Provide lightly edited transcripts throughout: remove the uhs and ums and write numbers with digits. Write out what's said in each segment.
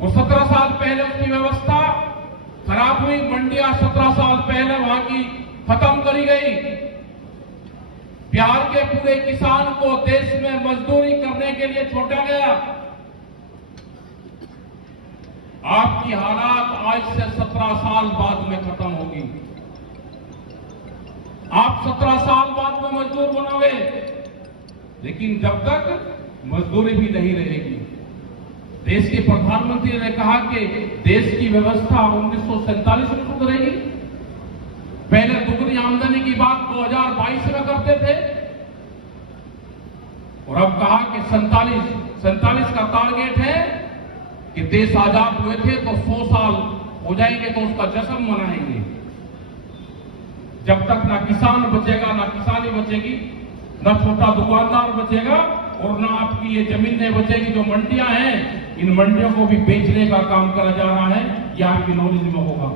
वो 17 साल पहले उसकी व्यवस्था खराब हुई, मंडियां 17 साल पहले वहां की खत्म करी गई। बिहार के पूरे किसान को देश में मजदूरी करने के लिए छोड़ा गया। आपकी हालात आज से 17 साल बाद में खत्म होगी। आप 17 साल बाद में मजदूर बनोगे, लेकिन जब तक मजदूरी भी नहीं रहेगी। देश के प्रधानमंत्री ने कहा कि देश की व्यवस्था 1947 में शुरू करेगी। पहले दुगनी आमदनी की बात 2022 में करते थे और अब कहा कि 47 का टारगेट है कि देश आजाद हुए थे तो 100 साल हो जाएंगे तो उसका जश्न मनाएंगे। जब तक ना किसान बचेगा, ना किसानी बचेगी, ना छोटा दुकानदार बचेगा और ना आपकी ये जमीनें बचेगी। जो मंडियां हैं, इन मंडियों को भी बेचने का काम करा जा रहा है, ये आपकी नॉलेज में होगा।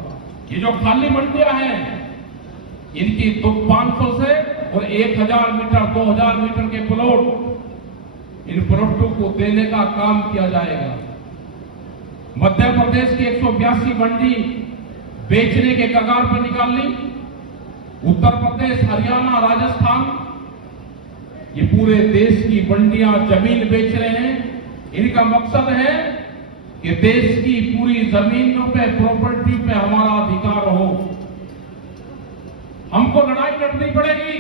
ये जो खाली मंडियां हैं, इनकी तो 500 से और 1000 मीटर 2000 मीटर के प्लॉट, इन प्लॉटों को देने का काम किया जाएगा। मध्य प्रदेश की 182 मंडी बेचने के कगार पर निकाल ली। उत्तर प्रदेश, हरियाणा, राजस्थान, ये पूरे देश की मंडियां जमीन बेच रहे हैं। इनका मकसद है कि देश की पूरी जमीनों पे, प्रॉपर्टी पे हमारा अधिकार हो। हमको लड़ाई लड़नी पड़ेगी,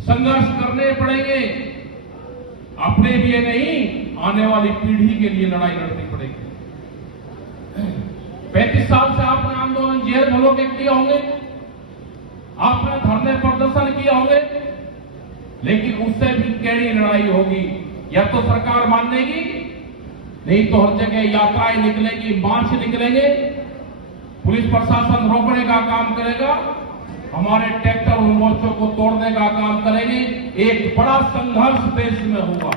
संघर्ष करने पड़ेंगे। अपने लिए नहीं, आने वाली पीढ़ी के लिए लड़ाई लड़नी पड़ेगी। 35 साल से आपने आंदोलन जेल भलो के किए होंगे, आपने धरने प्रदर्शन किए होंगे, लेकिन उससे भी कड़ी लड़ाई होगी। या तो सरकार मानेगी, नहीं तो हर जगह यात्राएं निकलेगी, मार्च निकलेंगे, पुलिस प्रशासन रोकने का काम करेगा, हमारे ट्रैक्टर और मोर्चों को तोड़ने का काम करेंगे। एक बड़ा संघर्ष देश में होगा।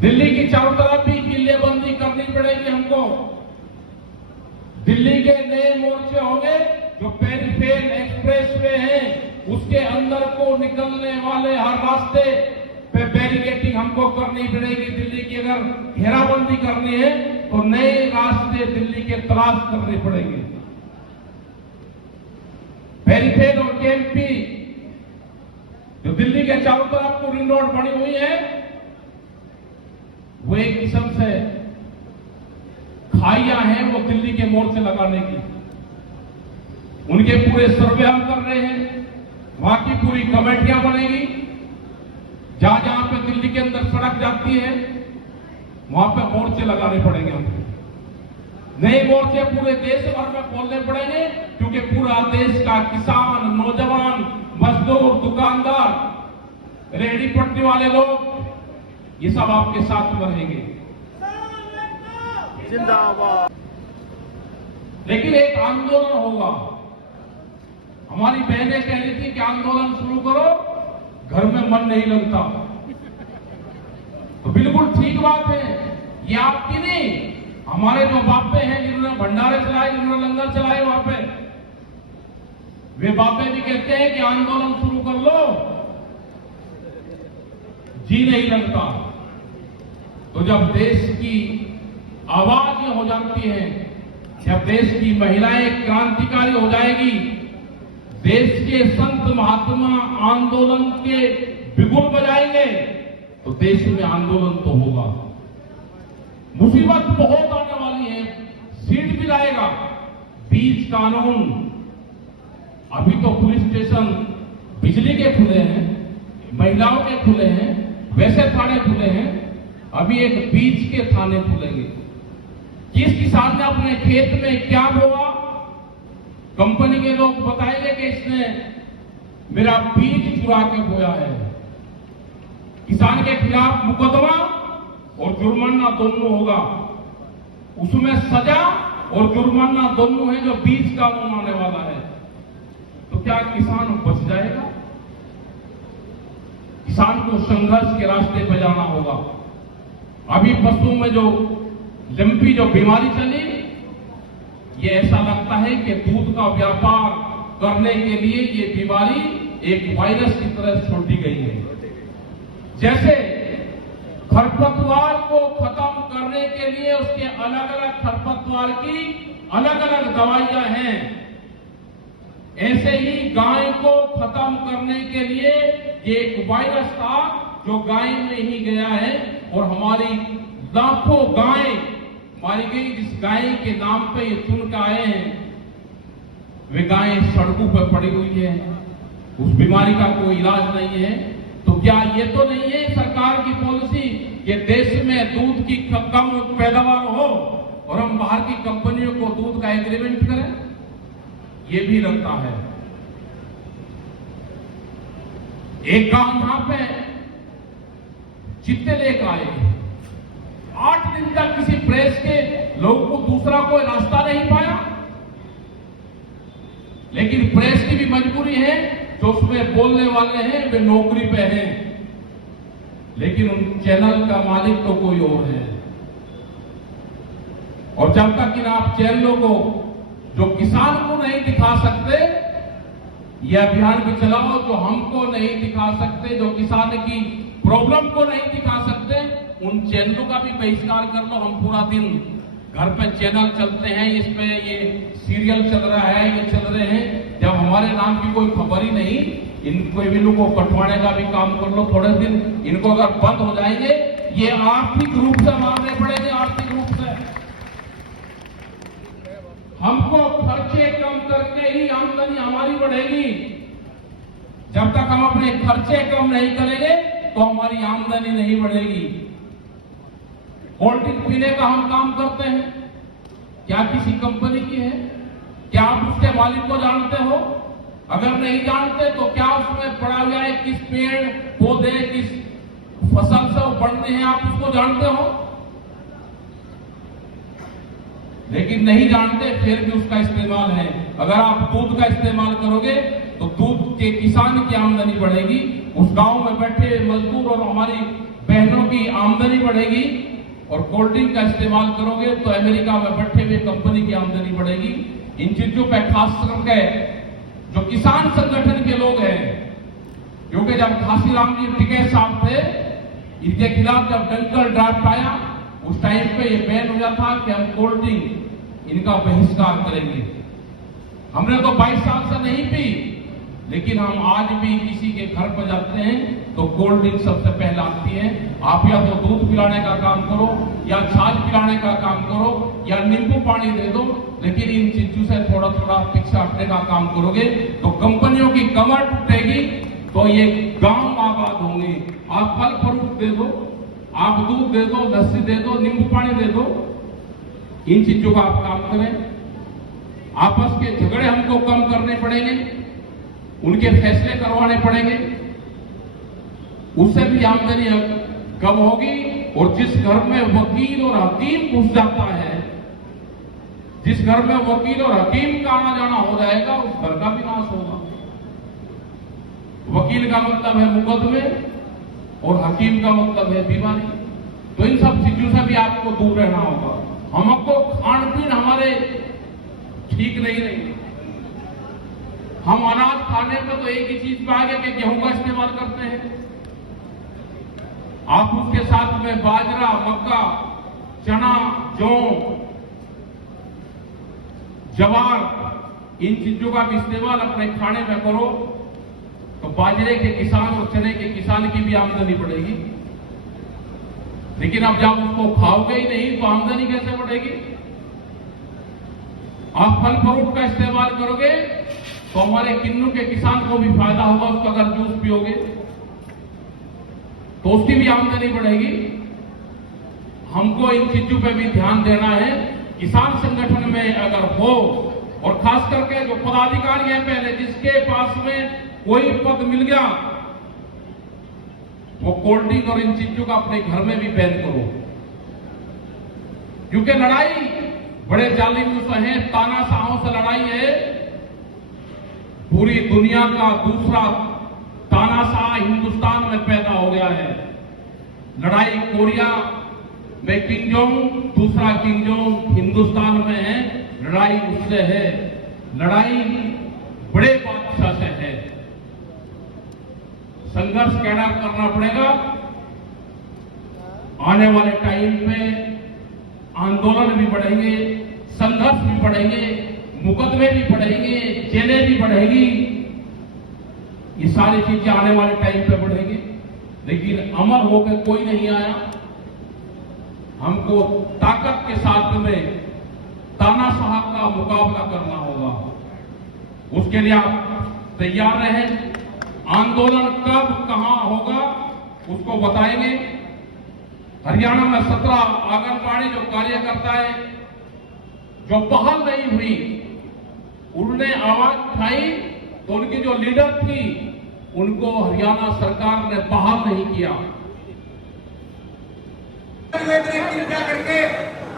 दिल्ली की चारों तरफ भी किल्लेबंदी करनी पड़ेगी हमको। दिल्ली के नए मोर्चे होंगे, जो पेरीफेरल एक्सप्रेस वे हैं, उसके अंदर को निकलने वाले हर रास्ते पे बैरिकेडिंग हमको करनी पड़ेगी। दिल्ली की अगर घेराबंदी करनी है तो नए रास्ते दिल्ली के तलाश करने पड़ेंगे। पेरीफेरल और केएमपी, जो दिल्ली के चारों तरफ को रिंग रोड बनी हुई है, वो एक किस्म से खाइयां हैं वो दिल्ली के मोर्चे लगाने की। उनके पूरे सर्वे हम कर रहे हैं, वहां की पूरी कमेटियां बनेगी। जहां जहां पे दिल्ली के अंदर सड़क जाती है, वहां पे मोर्चे लगाने पड़ेंगे हमको। नए मोर्चे पूरे देश भर में खोलने पड़ेंगे, क्योंकि पूरा देश का किसान, नौजवान, मजदूर, दुकानदार, रेहड़ी पटरी वाले लोग, ये सब आपके साथ में रहेंगे। जिंदाबाद। लेकिन एक आंदोलन होगा। हमारी बहनें कह रही थी कि आंदोलन शुरू करो, घर में मन नहीं लगता। तो बिल्कुल ठीक बात है, ये आपकी नहीं, हमारे जो बापे हैं जिन्होंने भंडारे चलाए, जिन्होंने लंगर चलाए वहां पे, वे बापे भी कहते हैं कि आंदोलन शुरू कर लो, जी नहीं लगता। तो जब देश की आवाज ये हो जाती है, जब देश की महिलाएं क्रांतिकारी हो जाएगी, देश के संत महात्मा आंदोलन के बिगुल बजाएंगे, तो देश में आंदोलन तो होगा। मुसीबत बहुत आने वाली है, सीट भी लाएगा। बीज कानून, अभी तो पुलिस स्टेशन बिजली के खुले हैं, महिलाओं के खुले हैं, वैसे थाने खुले हैं, अभी एक बीज के थाने खुलेंगे। जिस किसान ने अपने खेत में क्या बोआ, कंपनी के लोग बताएंगे कि इसने मेरा बीज चुरा के बोया है। किसान के खिलाफ मुकदमा और जुर्माना दोनों होगा। उसमें सजा और जुर्माना दोनों है, जो बीज कानून आने वाला है। तो क्या किसान बच जाएगा? किसान को संघर्ष के रास्ते पर जाना होगा। अभी पशुओं में जो लंपी जो बीमारी चली, ये ऐसा लगता है कि दूध का व्यापार करने के लिए ये बीमारी एक वायरस की तरह छोड़ी गई है। जैसे खरपतवार को खत्म मरने के लिए उसके अलग अलग खरपतवार की अलग अलग दवाइयां हैं। ऐसे ही गाय को खत्म करने के लिए ये एक वायरस था जो गाय में ही गया है और हमारी लाखों गाय मारी गई। जिस गाय के नाम पे ये चुन के आए हैं वे गायें सड़कों पर पड़ी हुई है, उस बीमारी का कोई इलाज नहीं है। तो क्या ये तो नहीं है सरकार की पॉलिसी कि देश में दूध की कम पैदावार हो और हम बाहर की कंपनियों को दूध का एग्रीमेंट करें? ये भी लगता है। एक गांव यहां पे चित्ते लेकर आए, 8 दिन तक किसी प्रेस के लोग को दूसरा कोई रास्ता नहीं पाया, लेकिन प्रेस की भी मजबूरी है, जो उसमें बोलने वाले हैं वे नौकरी पे हैं, लेकिन उन चैनल का मालिक तो कोई और है। और जब तक इन आप चैनलों को जो किसान को नहीं दिखा सकते, यह अभियान भी चलाओ जो हमको नहीं दिखा सकते, जो किसान की प्रॉब्लम को नहीं दिखा सकते, उन चैनलों का भी बहिष्कार कर लो। हम पूरा दिन घर पे चैनल चलते हैं, इसमें ये सीरियल चल रहा है, ये चल रहे हैं, जब हमारे नाम की कोई खबर ही नहीं, इनको बिलों को कटवाने का भी काम कर लो थोड़े दिन। इनको अगर बंद हो जाएंगे, ये आर्थिक रूप से मारने पड़ेंगे, आर्थिक रूप से। हमको खर्चे कम करके ही आमदनी हमारी बढ़ेगी। जब तक हम अपने खर्चे कम नहीं करेंगे तो हमारी आमदनी नहीं बढ़ेगी। कोल्ड ड्रिंक पीने का हम काम करते हैं, क्या किसी कंपनी की है? क्या आप उसके मालिक को जानते हो? अगर नहीं जानते तो क्या उसमें पड़ा हुआ है, किस पेड़ पौधे किस फसल से वो बढ़ते हैं, आप उसको जानते हो? लेकिन नहीं जानते, फिर भी उसका इस्तेमाल है। अगर आप दूध का इस्तेमाल करोगे तो दूध के किसान की आमदनी बढ़ेगी, उस गांव में बैठे मजदूर और हमारी बहनों की आमदनी बढ़ेगी। और कोल्ड ड्रिंक का इस्तेमाल करोगे तो अमेरिका में बैठे हुए कंपनी की आमदनी बढ़ेगी। इन चीजों पर खास करके जो किसान संगठन के लोग हैं, क्योंकि जब घासीराम जी टिकैत साहब थे, इनके खिलाफ जब डंकल ड्राफ्ट आया, उस टाइम पे ये बैन हो जाता कि हम कोल्ड ड्रिंक इनका बहिष्कार करेंगे। हमने तो 22 साल से नहीं पी, लेकिन हम आज भी किसी के घर पर जाते हैं तो कोल्ड ड्रिंक सबसे पहले आती है। आप या तो दूध पिलाने का काम करो, या छाछ पिलाने का काम करो, या नींबू पानी दे दो, लेकिन इन चीजों से थोड़ा थोड़ा पीछे हटने का काम करोगे तो कंपनियों की कमर टूटेगी, तो ये गांव आबाद होंगे। आप फल फ्रूट दे दो, आप दूध दे दो, लस्सी दे दो, नींबू पानी दे दो, इन चीजों का आप काम करें। आपस के झगड़े हमको कम करने पड़ेंगे, उनके फैसले करवाने पड़ेंगे, उससे भी आमदनी कम होगी। और जिस घर में वकील और हकीम घुस जाता है, जिस घर में वकील और हकीम का आना जाना हो जाएगा, उस घर का भी नाश होगा। वकील का मतलब है मुकदमे और हकीम का मतलब है बीमारी। तो इन सब चीजों से भी आपको दूर रहना होगा। हमको खान पीन हमारे ठीक नहीं रही। हम अनाज खाने में तो एक ही चीज पे आ गए कि गेहूं का इस्तेमाल करते हैं। आप उसके साथ में बाजरा, मक्का, चना, जौ, जवार, इन चीजों का भी इस्तेमाल अपने खाने में करो, तो बाजरे के किसान और चने के किसान की भी आमदनी बढ़ेगी। लेकिन अब जब उसको खाओगे ही नहीं तो आमदनी कैसे बढ़ेगी? आप फल फ्रूट का इस्तेमाल करोगे तो हमारे किन्नू के किसान को भी फायदा होगा, उसका अगर जूस पियोगे तो उसकी भी आमदनी बढ़ेगी। हमको इन चीजों पे भी ध्यान देना है। किसान संगठन में अगर हो, और खास करके जो पदाधिकारी हैं, पहले जिसके पास में कोई पद मिल गया, वो कोल्ड ड्रिंक और इन चीजों का अपने घर में भी बैन करो। क्योंकि लड़ाई बड़े जालिम से है, तानाशाहों से लड़ाई है। पूरी दुनिया का दूसरा तानाशाह हिंदुस्तान में पैदा हो गया है। लड़ाई कोरिया में किम जोंग, दूसरा किम जोंग हिंदुस्तान में है। लड़ाई उससे है, लड़ाई बड़े बादशाह से है। संघर्ष कैडा करना पड़ेगा। आने वाले टाइम में आंदोलन भी बढ़ेंगे, संघर्ष भी बढ़ेंगे, मुकदमे भी बढ़ेंगे, जेलें भी बढ़ेगी। ये सारी चीजें आने वाले टाइम पे बढ़ेंगे, लेकिन अमर होकर कोई नहीं आया। हमको ताकत के साथ में तानाशाह का मुकाबला करना होगा। उसके लिए आप तैयार रहें। आंदोलन कब कहां होगा उसको बताएंगे। हरियाणा में 17 आंगनबाड़ी जो कार्यकर्ता है, जो बहाल नहीं हुई, उन्होंने आवाज उठाई तो उनकी जो लीडर थी उनको हरियाणा सरकार ने बहाल नहीं किया। करके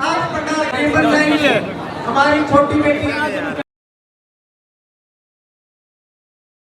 आज पंडाल हमारी छोटी बेटी